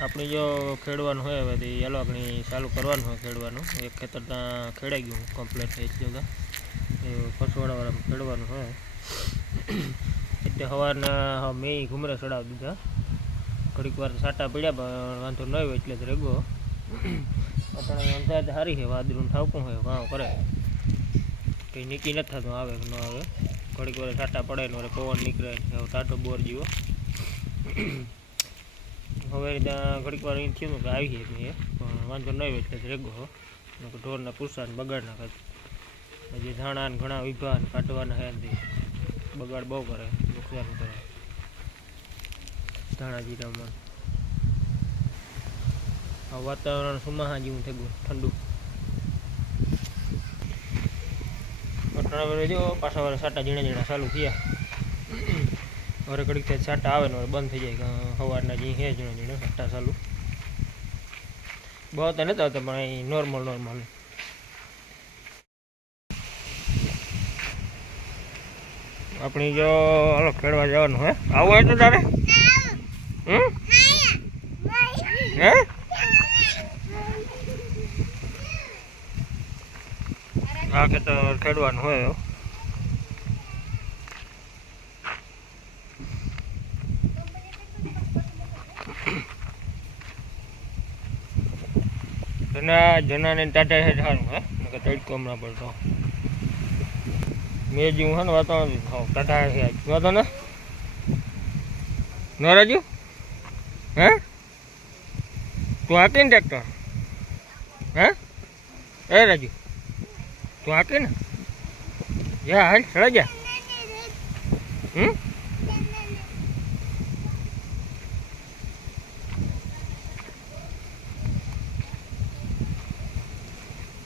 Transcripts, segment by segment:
આપણે જો ખેડવાનું હોય હવે યલોકણી ચાલુ કરવાનું હોય ખેડવાનું એક ખેતર ત્યાં ખેડાઈ ગયું કમ્પ્લીટ થઈ ગયું એ પસવાડાવાળામાં ખેડવાનું હોય એટલે સવારના મેં ઘૂમરે ચડાવી દીધા ઘડીક વાર સાટા પડ્યા પણ વાંધો ન હોય એટલે જ રેગો આપણે અંદાજ સારી છે વાદળું ઠાવકું હોય વાવ કરે કંઈ નીકી નથી થતું આવે ન આવે ઘડીક વાર સાટા પડે ને પવન નીકળે ટાટો બોર જેવો હવે ત્યાં ઘડીક વાર અહીં થયું કે આવીએ મેં પણ વાંધો ન હોય એટલે જ રેગો ઢોરના પૂસાને બગાડ નાખે હજી ધાણા ઘણા વિભા કાઢવાના હે બગાડ બહુ કરે નુકસાન કરે ધાણા જીરામાં વાતાવરણ સુમાહા જેવું થઈ ગયું ઠંડુ જો પાછા વાર સાટા ઝીણા ઝીણા ચાલુ થયા હવે ઘડીક થાય સાટા આવે ને બંધ થઈ જાય સવારના જે હે ઝીણા ઝીણા સાટા ચાલુ બહુ તો નથી આવતા પણ અહીં નોર્મલ આપણી જો હાલો ખેડવા જવાનું હે આવું હોય તો તારે હે આ ખેતર ખેડવાનું હોય જનાને ટાટા છે સારું હે તડકો હમણાં પડતો મેં જેવું છે ને વાતાવરણ ટાટા છે વાતો ને ન રાજુ હે તું હાકી ને ટ્રેક્ટર હે એ રાજુ તું હાકી ને જા હાલ ચડા જા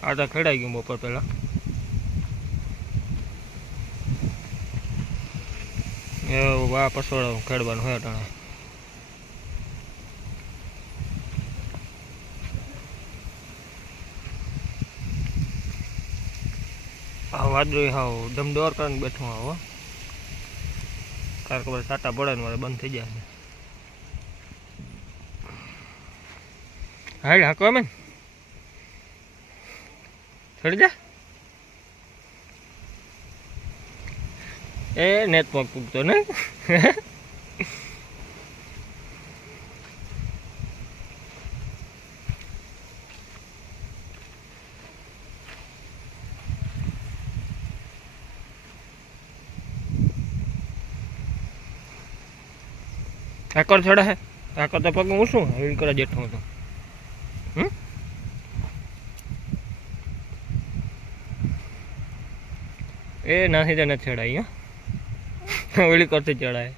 આ તો ખેડાઈ ગયું બપોર પહેલાં એવું આ પસોડા ખેડવાનું હોય ટાણે હા વાદળી હાવ ધમદોર કરીને બેઠું આવો કારણ કે સાટા પડે ને મારે બંધ થઈ જાય હાલ હાકો એમ ચડી જા એ નેટ પગ પૂગતો ને આકર ચડે હે આકર તો પગ ઊંચું એવી કરે જેઠું હતું એ નાથી તો નથી ચડાય ઓલી કરતી ચડાય